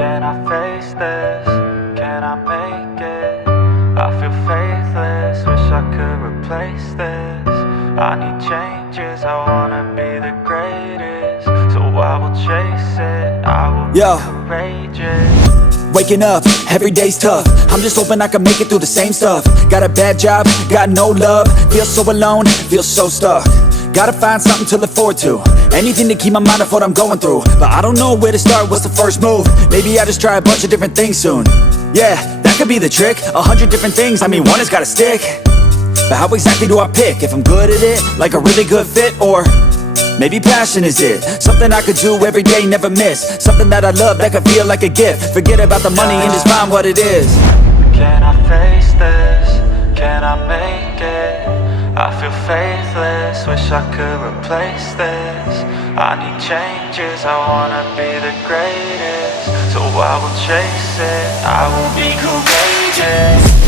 Can I face this? Can I make it? I feel faithless, wish I could replace this. I need changes, I wanna be the greatest. So I will chase it, I will be courageous. Waking up, every day's tough. I'm just hoping I can make it through the same stuff. Got a bad job, got no love. Feel so alone, feel so stuck. Gotta find something to look forward to. Anything to keep my mind off what I'm going through. But I don't know where to start, what's the first move? Maybe I just try a bunch of different things soon. Yeah, that could be the trick. 100 different things, I mean one has gotta stick. But how exactly do I pick? If I'm good at it, like a really good fit, or maybe passion is it? Something I could do every day, never miss. Something that I love, that could feel like a gift. Forget about the money and just find what it is. Can I face this? Can I make it? I feel faithless, wish I could replace this. I need changes, I wanna be the greatest. So I will chase it, I will be courageous.